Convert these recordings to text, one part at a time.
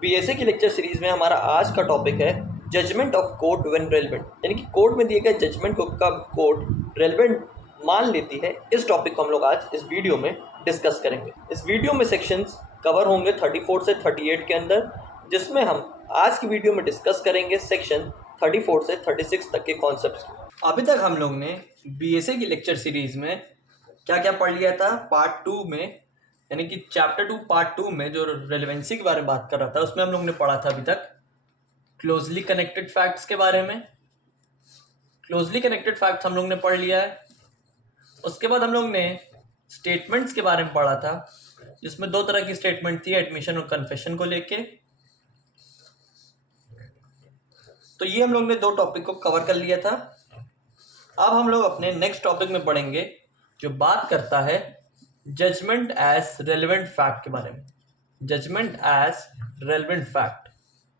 BSA की lecture series में हमारा आज का टॉपिक है judgement of court when relevant, यानी कि कोर्ट में दिए गए जजमेंट को कब कोर्ट रेलेवेंट मान लेती है। इस टॉपिक को हम लोग आज इस वीडियो में डिस्कस करेंगे। इस वीडियो में सेक्शंस कवर होंगे 34 से 38 के अंदर, जिसमें हम आज की वीडियो में डिस्कस करेंगे सेक्शन 34 से 36 तक के कॉन्सेप्ट्स। अभी तक हम लोग ने बीएसए की लेक्चर सीरीज में क्या क्या पढ़ लिया था। पार्ट 2 में, यानी कि चैप्टर 2 पार्ट 2 में जो रेलेवेंसी के बारे में बात कर रहा था, उसमें हम लोग ने पढ़ा था अभी तक क्लोजली कनेक्टेड फैक्ट्स के बारे में। क्लोजली कनेक्टेड फैक्ट्स हम लोग ने पढ़ लिया है। उसके बाद हम लोग ने स्टेटमेंट्स के बारे में पढ़ा था, जिसमें दो तरह की स्टेटमेंट थी, एडमिशन और कन्फेशन को लेके। तो ये हम लोग ने दो टॉपिक को कवर कर लिया था। अब हम लोग अपने नेक्स्ट टॉपिक में पढ़ेंगे जो बात करता है जजमेंट एज रेलेवेंट फैक्ट के बारे में। जजमेंट एज रेलेवेंट फैक्ट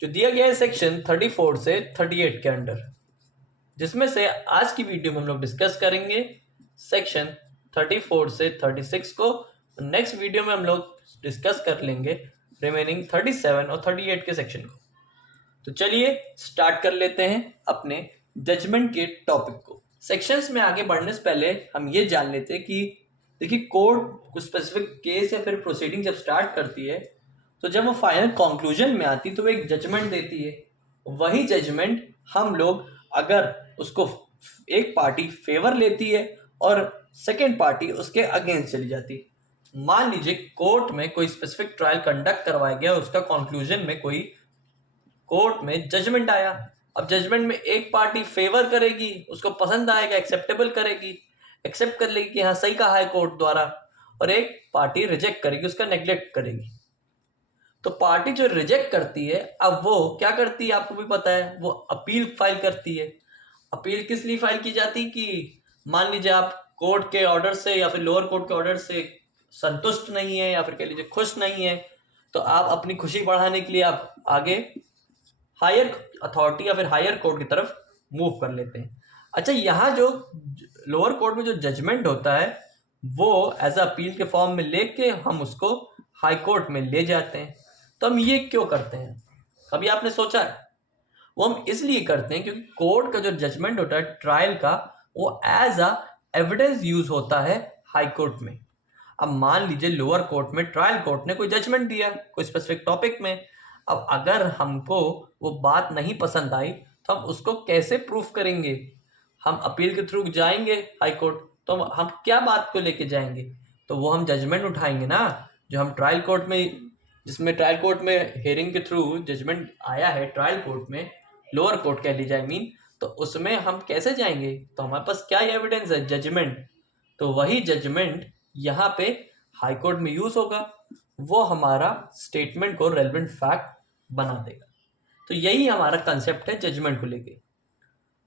जो दिया गया है सेक्शन 34 से 38 के अंडर, जिसमें से आज की वीडियो में हम लोग डिस्कस करेंगे सेक्शन 34 से 36 को। नेक्स्ट वीडियो में हम लोग डिस्कस कर लेंगे रिमेनिंग 37 और 38 के सेक्शन को। तो चलिए स्टार्ट कर लेते हैं अपने जजमेंट के टॉपिक को। सेक्शंस में आगे बढ़ने से पहले हम ये जान लेते हैं कि देखिए, कोर्ट कुछ स्पेसिफिक केस या फिर प्रोसीडिंग जब स्टार्ट करती है, तो जब वो फाइनल कंक्लूजन में आती है तो वो एक जजमेंट देती है। वही जजमेंट हम लोग अगर उसको एक पार्टी फेवर लेती है और सेकेंड पार्टी उसके अगेंस्ट चली जाती है। मान लीजिए कोर्ट में कोई स्पेसिफिक ट्रायल कंडक्ट करवाया गया, उसका कंक्लूजन में कोई कोर्ट में जजमेंट आया। अब जजमेंट में एक पार्टी फेवर करेगी, उसको पसंद आएगा, एक्सेप्टेबल करेगी, एक्सेप्ट कर लेगी कि हाँ सही कहा है कोर्ट द्वारा, और एक पार्टी रिजेक्ट करेगी, उसका नेग्लेक्ट करेगी। तो पार्टी जो रिजेक्ट करती है, अब वो क्या करती है आपको भी पता है, वो अपील फाइल करती है। अपील किस लिए फाइल की जाती है कि मान लीजिए आप कोर्ट के ऑर्डर से या फिर लोअर कोर्ट के ऑर्डर से संतुष्ट नहीं है या फिर कह लीजिए खुश नहीं है, तो आप अपनी खुशी बढ़ाने के लिए आप आगे हायर अथॉरिटी या फिर हायर कोर्ट की तरफ मूव कर लेते हैं। अच्छा, यहाँ जो लोअर कोर्ट में जो जजमेंट होता है वो एज अपील के फॉर्म में लेके हम उसको हाई कोर्ट में ले जाते हैं। तो हम ये क्यों करते हैं, कभी आपने सोचा है? वो हम इसलिए करते हैं क्योंकि कोर्ट का जो जजमेंट होता है ट्रायल का, वो एज अ एविडेंस यूज होता है हाई कोर्ट में। अब मान लीजिए लोअर कोर्ट में ट्रायल कोर्ट ने कोई जजमेंट दिया कोई स्पेसिफिक टॉपिक में, अब अगर हमको वो बात नहीं पसंद आई तो हम उसको कैसे प्रूफ करेंगे? हम अपील के थ्रू जाएंगे हाई कोर्ट, तो हम क्या बात को लेके जाएंगे? तो वो हम जजमेंट उठाएंगे ना, जो हम ट्रायल कोर्ट में, जिसमें ट्रायल कोर्ट में हेयरिंग के थ्रू जजमेंट आया है, ट्रायल कोर्ट में, लोअर कोर्ट कह लीजिए आई मीन, तो उसमें हम कैसे जाएंगे? तो हमारे पास क्या एविडेंस है? जजमेंट। तो वही जजमेंट यहाँ पे हाई कोर्ट में यूज होगा, वो हमारा स्टेटमेंट को रेलेवेंट फैक्ट बना देगा। तो यही हमारा कंसेप्ट है जजमेंट को लेके।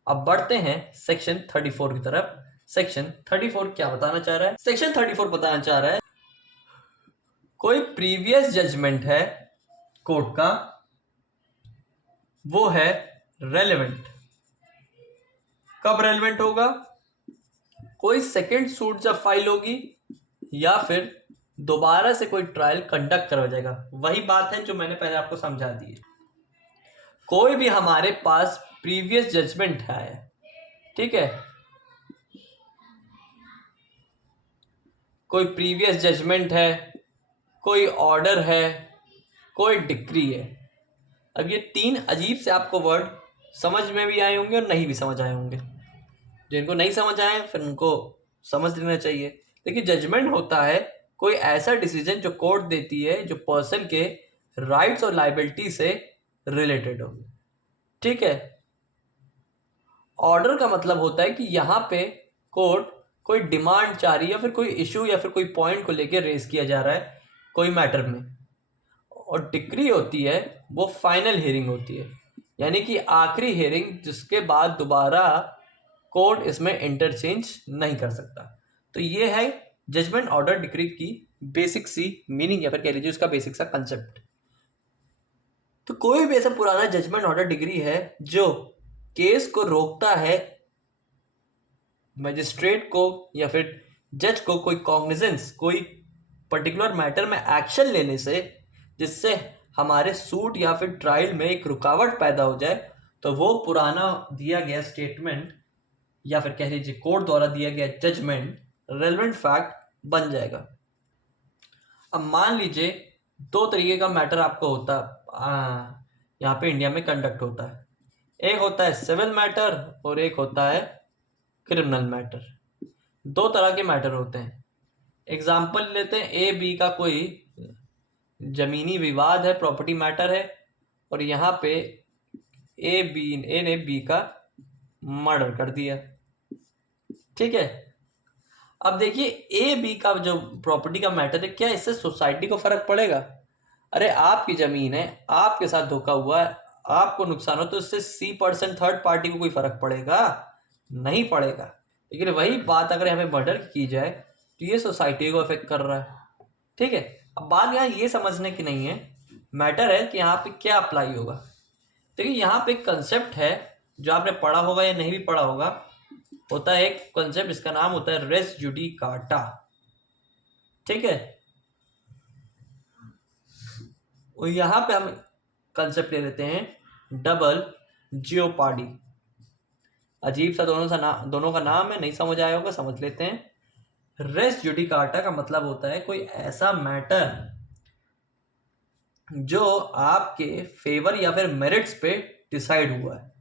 अब बढ़ते हैं सेक्शन 34 की तरफ। सेक्शन 34 क्या बताना चाह रहा है? सेक्शन 34 बताना चाह रहा है कोई प्रीवियस जजमेंट है कोर्ट का, वो है रेलेवेंट। कब रेलेवेंट होगा? कोई सेकेंड सूट जब फाइल होगी या फिर दोबारा से कोई ट्रायल कंडक्ट करवाया जाएगा। वही बात है जो मैंने पहले आपको समझा दी है। कोई भी हमारे पास प्रीवियस जजमेंट है, ठीक है, कोई प्रीवियस जजमेंट है, कोई ऑर्डर है, कोई डिक्री है। अब ये तीन अजीब से आपको वर्ड समझ में भी आए होंगे और नहीं भी समझ आए होंगे। जिनको नहीं समझ आए फिर उनको समझ लेना चाहिए। देखिए, जजमेंट होता है कोई ऐसा डिसीजन जो कोर्ट देती है जो पर्सन के राइट्स और लायबिलिटी से रिलेटेड हो, ठीक है। ऑर्डर का मतलब होता है कि यहाँ पे कोर्ट कोई डिमांड चाह रही है या फिर कोई इशू या फिर कोई पॉइंट को लेकर रेज किया जा रहा है कोई मैटर में। और डिक्री होती है वो फाइनल हियरिंग होती है, यानी कि आखिरी हियरिंग, जिसके बाद दोबारा कोर्ट इसमें इंटरचेंज नहीं कर सकता। तो ये है जजमेंट ऑर्डर डिक्री की बेसिक सी मीनिंग या फिर कह लीजिए उसका बेसिक सा कंसेप्ट। तो कोई भी ऐसा पुराना जजमेंट ऑर्डर डिग्री है जो केस को रोकता है मजिस्ट्रेट को या फिर जज को कोई कॉग्निजेंस, कोई पर्टिकुलर मैटर में एक्शन लेने से, जिससे हमारे सूट या फिर ट्रायल में एक रुकावट पैदा हो जाए तो वो पुराना दिया गया स्टेटमेंट या फिर कह लीजिए कोर्ट द्वारा दिया गया जजमेंट रेलेवेंट फैक्ट बन जाएगा। अब मान लीजिए दो तरीके का मैटर आपको होता यहाँ पे इंडिया में कंडक्ट होता है। एक होता है सिविल मैटर और एक होता है क्रिमिनल मैटर। दो तरह के मैटर होते हैं। एग्जाम्पल लेते हैं, ए बी का कोई जमीनी विवाद है, प्रॉपर्टी मैटर है, और यहाँ पे ए ने बी का मर्डर कर दिया। ठीक है, अब देखिए ए बी का जो प्रॉपर्टी का मैटर है, क्या इससे सोसाइटी को फर्क पड़ेगा? अरे आपकी जमीन है, आपके साथ धोखा हुआ है, आपको नुकसान हो, तो इससे C% थर्ड पार्टी को कोई फर्क पड़ेगा? नहीं पड़ेगा। लेकिन वही बात अगर हमें मर्डर की जाए तो ये सोसाइटी को अफेक्ट कर रहा है। ठीक है, अब बात यहाँ ये समझने की नहीं है, मैटर है कि यहाँ पे क्या अप्लाई होगा। देखिए यहाँ पे एक कंसेप्ट है जो आपने पढ़ा होगा या नहीं भी पढ़ा होगा, होता है एक कंसेप्ट, इसका नाम होता है रेस जुडिकाटा। ठीक है, और यहाँ पे हम कंसेप्ट ले लेते हैं डबल जियोपार्डी। अजीब सा दोनों का नाम है, नहीं समझ आया होगा, समझ लेते हैं। रेस जुडिकाटा का मतलब होता है कोई ऐसा मैटर जो आपके फेवर या फिर मेरिट्स पे डिसाइड हुआ है।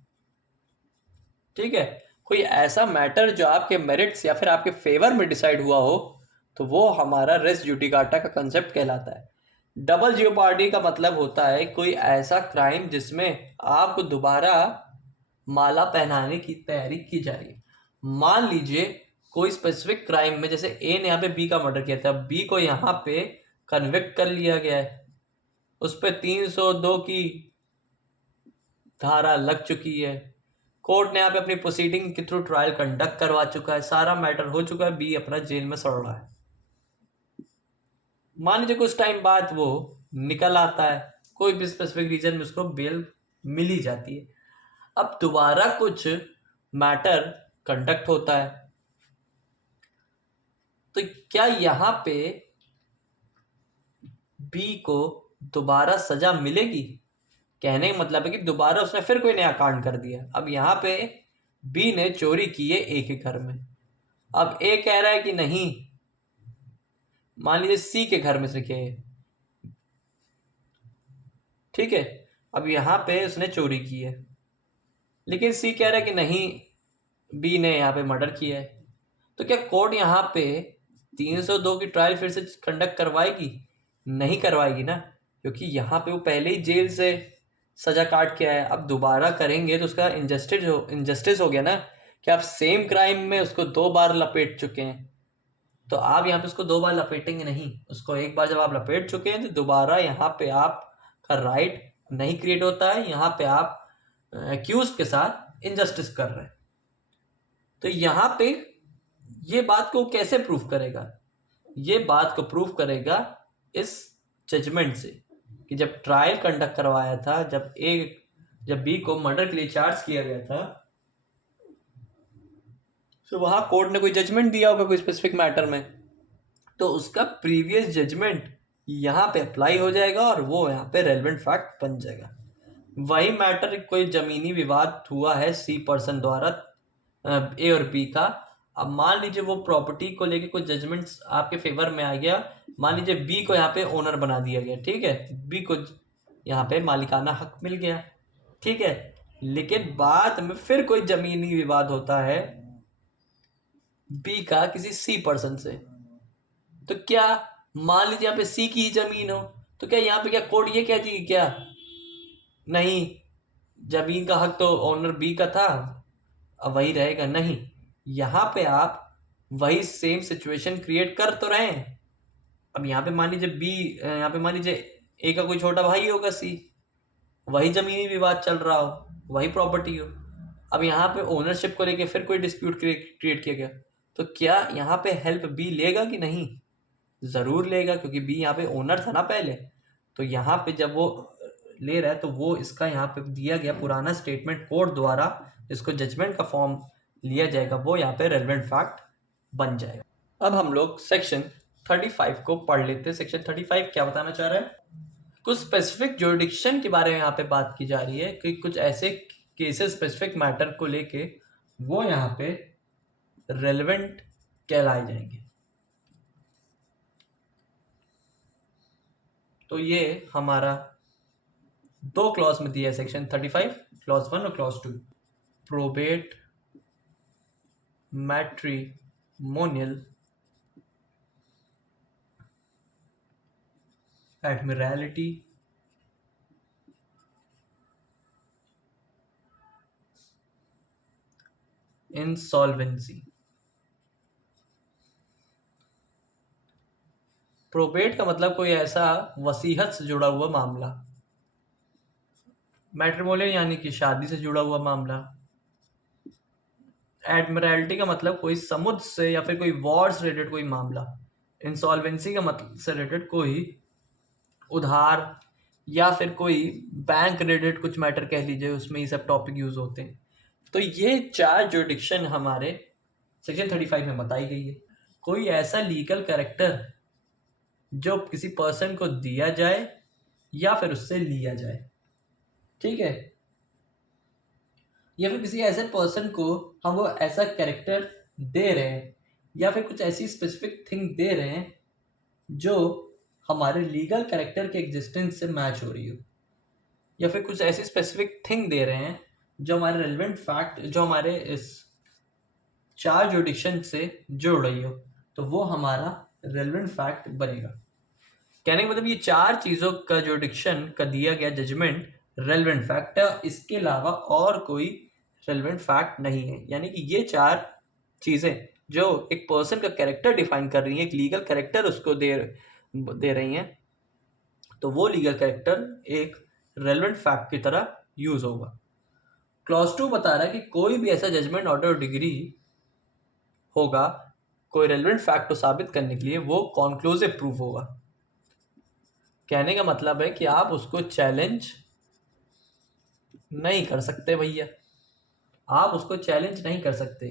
ठीक है, कोई ऐसा मैटर जो आपके मेरिट्स या फिर आपके फेवर में डिसाइड हुआ हो, तो वो हमारा रेस जुडिकाटा का कंसेप्ट कहलाता है। डबल जियोपार्डी का मतलब होता है कोई ऐसा क्राइम जिसमें आपको दोबारा माला पहनाने की तैयारी की जाएगी। मान लीजिए कोई स्पेसिफिक क्राइम में, जैसे ए ने यहाँ पे बी का मर्डर किया था, बी को यहाँ पे कन्विक्ट कर लिया गया है, उस पर 302 की धारा लग चुकी है, कोर्ट ने यहाँ पे अपनी प्रोसीडिंग के थ्रू ट्रायल कंडक्ट करवा चुका है, सारा मैटर हो चुका है, बी अपना जेल में सड़ रहा है। मान लीजिए कुछ टाइम बाद वो निकल आता है, कोई भी स्पेसिफिक रीजन में उसको बेल मिल ही जाती है। अब दोबारा कुछ मैटर कंडक्ट होता है, तो क्या यहाँ पे बी को दोबारा सजा मिलेगी? कहने का मतलब है कि दोबारा उसने फिर कोई नया कांड कर दिया। अब यहाँ पे बी ने चोरी की है ए के घर में, अब ए कह रहा है कि नहीं, मान लीजिए सी के घर में से किया है। ठीक है, अब यहाँ पे उसने चोरी की है, लेकिन सी कह रहा है कि नहीं, बी ने यहाँ पे मर्डर किया है। तो क्या कोर्ट यहाँ पे 302 की ट्रायल फिर से कंडक्ट करवाएगी? नहीं करवाएगी ना, क्योंकि यहाँ पे वो पहले ही जेल से सजा काट के आया। अब दोबारा करेंगे तो उसका इनजस्टिस हो गया ना, कि आप सेम क्राइम में उसको 2 बार लपेट चुके हैं, तो आप यहाँ पे उसको 2 बार लपेटेंगे नहीं। उसको एक बार जब आप लपेट चुके हैं तो दोबारा यहाँ पे आपका राइट नहीं क्रिएट होता है, यहाँ पे आप एक्यूज के साथ इनजस्टिस कर रहे हैं। तो यहाँ पे ये बात को कैसे प्रूफ करेगा? ये बात को प्रूफ करेगा इस जजमेंट से कि जब ट्रायल कंडक्ट करवाया था, जब बी को मर्डर के लिए चार्ज किया गया था, तो वहां कोर्ट ने कोई जजमेंट दिया होगा कोई स्पेसिफिक मैटर में, तो उसका प्रीवियस जजमेंट यहाँ पे अप्लाई हो जाएगा और वो यहाँ पे रेलेवेंट फैक्ट बन जाएगा। वही मैटर, कोई जमीनी विवाद हुआ है C% द्वारा ए और बी का। अब मान लीजिए वो प्रॉपर्टी को लेके कोई जजमेंट आपके फेवर में आ गया, मान लीजिए बी को यहाँ पे ओनर बना दिया गया। ठीक है, बी को यहाँ पे मालिकाना हक मिल गया। ठीक है, लेकिन बाद में फिर कोई जमीनी विवाद होता है बी का किसी C% से, तो क्या मान लीजिए यहाँ पे सी की ही जमीन हो, तो क्या यहाँ पे क्या कोर्ट ये कहती है क्या नहीं, जमीन का हक तो ओनर बी का था, अब वही रहेगा? नहीं, यहाँ पे आप वही सेम सिचुएशन क्रिएट कर तो रहे हैं। अब यहाँ पे मान लीजिए यहाँ पे मान लीजिए ए का कोई छोटा भाई होगा सी, वही जमीनी विवाद चल रहा हो, वही प्रॉपर्टी हो। अब यहाँ पे ओनरशिप को लेके फिर कोई डिस्प्यूट क्रिएट किया गया, तो क्या यहाँ पे हेल्प बी लेगा कि नहीं? ज़रूर लेगा, क्योंकि बी यहाँ पे ओनर था ना पहले। तो यहाँ पे जब वो ले रहा है तो वो इसका यहाँ पे दिया गया पुराना स्टेटमेंट कोर्ट द्वारा इसको जजमेंट का फॉर्म लिया जाएगा, वो यहाँ पे रेलेवेंट फैक्ट बन जाएगा। अब हम लोग सेक्शन 35 को पढ़ लेते हैं। सेक्शन 35 क्या बताना चाह रहा है? कुछ स्पेसिफिक जुरिडिक्शन के बारे में यहाँ पे बात की जा रही है कि कुछ ऐसे केसेस स्पेसिफिक मैटर को लेके वो यहाँ पे रेलेवेंट कहलाए जाएंगे। तो ये हमारा दो क्लॉज में दिया है सेक्शन 35, क्लॉज 1 और clause 2। Probate, matrimonial, admiralty, insolvency. Probate का मतलब कोई ऐसा वसीहत से जुड़ा हुआ मामला, मैट्रिमोनियल यानी कि शादी से जुड़ा हुआ मामला, एडमिरैलिटी का मतलब कोई समुद्र से या फिर कोई वॉर से रिलेटेड कोई मामला, इंसॉल्वेंसी का मतलब से रिलेटेड कोई उधार या फिर कोई बैंक रिलेटेड कुछ मैटर कह लीजिए, उसमें ये सब टॉपिक यूज होते हैं। तो ये 4 जुरिडिक्शन हमारे सेक्शन 35 में बताई गई है। कोई ऐसा लीगल कैरेक्टर जो किसी पर्सन को दिया जाए या फिर उससे लिया जाए, ठीक है, या फिर किसी ऐसे पर्सन को हम वो ऐसा कैरेक्टर दे रहे हैं या फिर कुछ ऐसी स्पेसिफिक थिंग दे रहे हैं जो हमारे लीगल कैरेक्टर के एग्जिस्टेंस से मैच हो रही हो, या फिर कुछ ऐसी स्पेसिफिक थिंग दे रहे हैं जो हमारे रेलेवेंट फैक्ट जो हमारे इस 4 जुरिडिक्शन से जुड़ रही हो, तो वो हमारा रेलेवेंट फैक्ट बनेगा। कहने का मतलब ये 4 चीज़ों का जुरिडिक्शन का दिया गया जजमेंट रेलेवेंट फैक्ट है, इसके अलावा और कोई रेलेवेंट फैक्ट नहीं है। यानी कि ये 4 चीज़ें जो एक पर्सन का कैरेक्टर डिफाइन कर रही हैं, एक लीगल कैरेक्टर उसको दे रही हैं, तो वो लीगल कैरेक्टर एक रेलेवेंट फैक्ट की तरह यूज होगा। क्लॉज 2 बता रहा है कि कोई भी ऐसा जजमेंट, ऑर्डर, डिग्री होगा कोई रेलेवेंट फैक्ट को साबित करने के लिए, वो कॉन्क्लूसिव प्रूफ होगा। कहने का मतलब है कि आप उसको चैलेंज नहीं कर सकते भैया, आप उसको चैलेंज नहीं कर सकते,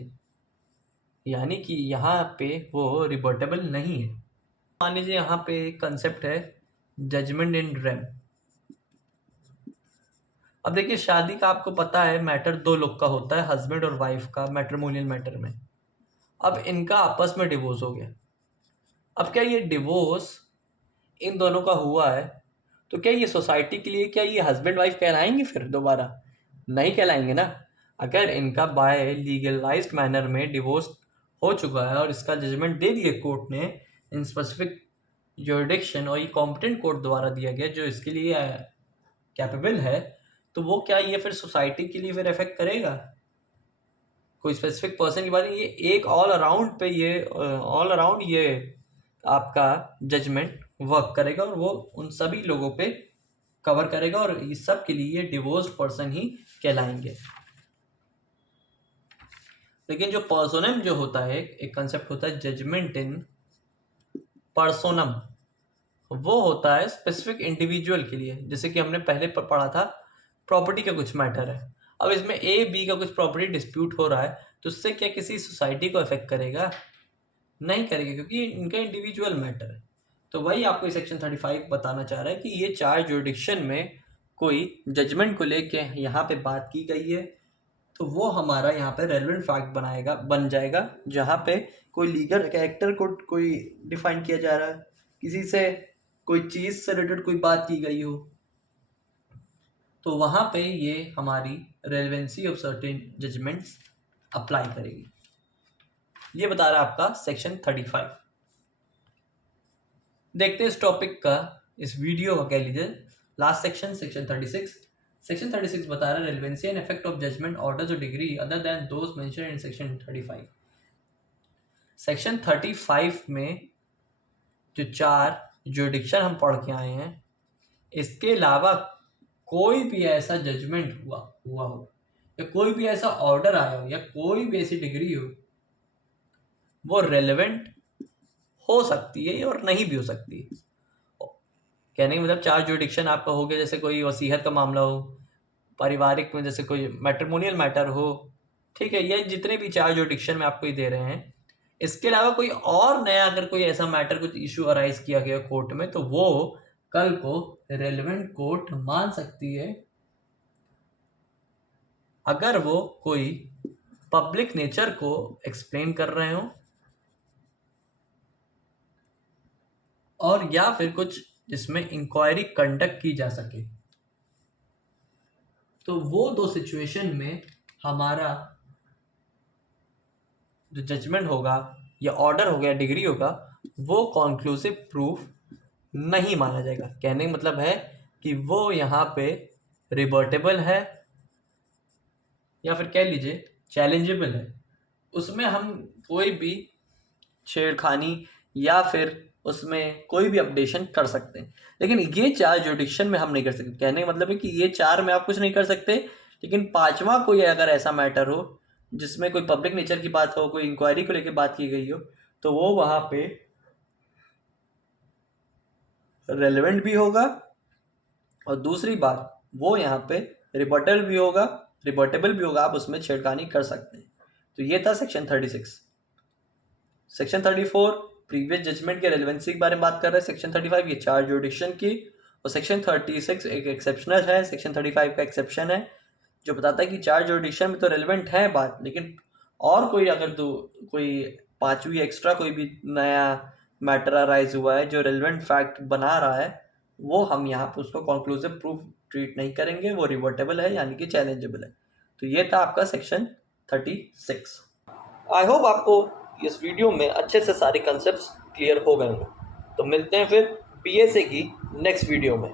यानी कि यहाँ पे वो रिबर्टेबल नहीं है। मान लीजिए यहाँ पे कंसेप्ट है जजमेंट इन रेम। अब देखिए शादी का आपको पता है मैटर 2 लोग का होता है, हस्बैंड और वाइफ का, मैट्रिमोनियल मैटर में। अब इनका आपस में डिवोर्स हो गया। अब क्या ये डिवोर्स इन दोनों का हुआ है, तो क्या ये सोसाइटी के लिए क्या ये हस्बैंड वाइफ कहलाएंगे? फिर दोबारा नहीं कहलाएंगे ना। अगर इनका बाय लीगलाइज्ड मैनर में डिवोर्स हो चुका है और इसका जजमेंट दे दिया कोर्ट ने इन स्पेसिफिक जुरिडिक्शन, और ये कॉम्पिटेंट कोर्ट द्वारा दिया गया जो इसके लिए कैपेबल है, तो वो क्या ये फिर सोसाइटी के लिए फिर इफेक्ट करेगा? कोई स्पेसिफिक पर्सन की बात नहीं, ये एक ऑल अराउंड ये आपका जजमेंट वर्क करेगा और वो उन सभी लोगों पे कवर करेगा और इस सब के लिए डिवोर्स पर्सन ही कहलाएंगे। लेकिन जो पर्सोनम जो होता है, एक कंसेप्ट होता है जजमेंट इन पर्सोनम, वो होता है स्पेसिफिक इंडिविजुअल के लिए। जैसे कि हमने पहले पढ़ा था प्रॉपर्टी का कुछ मैटर है, अब इसमें ए बी का कुछ प्रॉपर्टी डिस्प्यूट हो रहा है, तो उससे क्या किसी सोसाइटी को अफेक्ट करेगा? नहीं करेगा, क्योंकि इनका इंडिविजुअल मैटर है। तो वही आपको सेक्शन 35 बताना चाह रहा है कि ये 4 जुरिडिक्शन में कोई जजमेंट को लेके यहाँ पे बात की गई है, तो वो हमारा यहाँ पे रेलेवेंट फैक्ट बन जाएगा, जहाँ पे कोई लीगल कैरेक्टर को कोई डिफाइन किया जा रहा है, किसी से कोई चीज़ से रिलेटेड कोई बात की गई हो, तो वहाँ पे ये हमारी relevancy of certain judgements apply करेगी। ये बता रहा है आपका सेक्शन 35। देखते हैं इस टॉपिक का, इस वीडियो का कह लीजिए लास्ट सेक्शन, सेक्शन 36। सेक्शन 36 बता रहा है relevancy and effect of judgment, orders और degree other than those mentioned in section 35। Section 35 में जो 4 जुरिडिक्शन हम पढ़ के आए हैं, इसके अलावा कोई भी ऐसा जजमेंट हुआ हो या कोई भी ऐसा ऑर्डर आया हो या कोई भी ऐसी डिग्री हो, वो रेलेवेंट हो सकती है और नहीं भी हो सकती है। कहने का मतलब 4 जुरिडिक्शन आपका हो गया, जैसे कोई वसीयत का मामला हो, पारिवारिक में जैसे कोई मैट्रिमोनियल मैटर हो, ठीक है, ये जितने भी 4 जुरिडिक्शन में आपको ये दे रहे हैं, इसके अलावा कोई और नया अगर कोई ऐसा मैटर कुछ इशू अराइज किया गया कोर्ट में, तो वो कल को रेलेवेंट कोर्ट मान सकती है अगर वो कोई पब्लिक नेचर को एक्सप्लेन कर रहे हो और या फिर कुछ जिसमें इंक्वायरी कंडक्ट की जा सके। तो वो दो सिचुएशन में हमारा जो जजमेंट होगा या ऑर्डर होगा या डिग्री होगा वो कॉन्क्लूसिव प्रूफ नहीं माना जाएगा। कहने का मतलब है कि वो यहाँ पे रिवर्टेबल है या फिर कह लीजिए चैलेंजेबल है। उसमें हम कोई भी छेड़खानी या फिर उसमें कोई भी अपडेशन कर सकते हैं, लेकिन ये चार जुडिक्शन में हम नहीं कर सकते। कहने का मतलब है कि ये चार में आप कुछ नहीं कर सकते, लेकिन पांचवा कोई अगर ऐसा मैटर हो जिसमें कोई पब्लिक नेचर की बात हो, कोई इंक्वायरी को लेकर बात की गई हो, तो वो वहाँ पे रेलेवेंट भी होगा और दूसरी बात वो यहाँ पे रिपोर्टेबल भी होगा, आप उसमें छेड़खानी कर सकते हैं। तो ये था सेक्शन 36। सेक्शन 34 प्रीवियस जजमेंट के रेलेवेंसी के बारे में बात कर रहे हैं। सेक्शन 35 ये चार जुडिक्शन की, और सेक्शन 36 एक एक्सेप्शनल है। सेक्शन 35 का एक्सेप्शन है जो बताता है कि चार जुडिक्शन में तो रेलेवेंट है बात, लेकिन और कोई अगर कोई पांचवी एक्स्ट्रा कोई भी नया मैटर अराइज हुआ है जो रेलेवेंट फैक्ट बना रहा है, वो हम यहाँ पे उसको कंक्लूसिव प्रूफ ट्रीट नहीं करेंगे, वो रिवर्टेबल है यानी कि चैलेंजेबल है। तो ये था आपका सेक्शन 36। आई होप आपको इस वीडियो में अच्छे से सारे कंसेप्ट्स क्लियर हो गए होंगे। तो मिलते हैं फिर बीएसए की नेक्स्ट वीडियो में।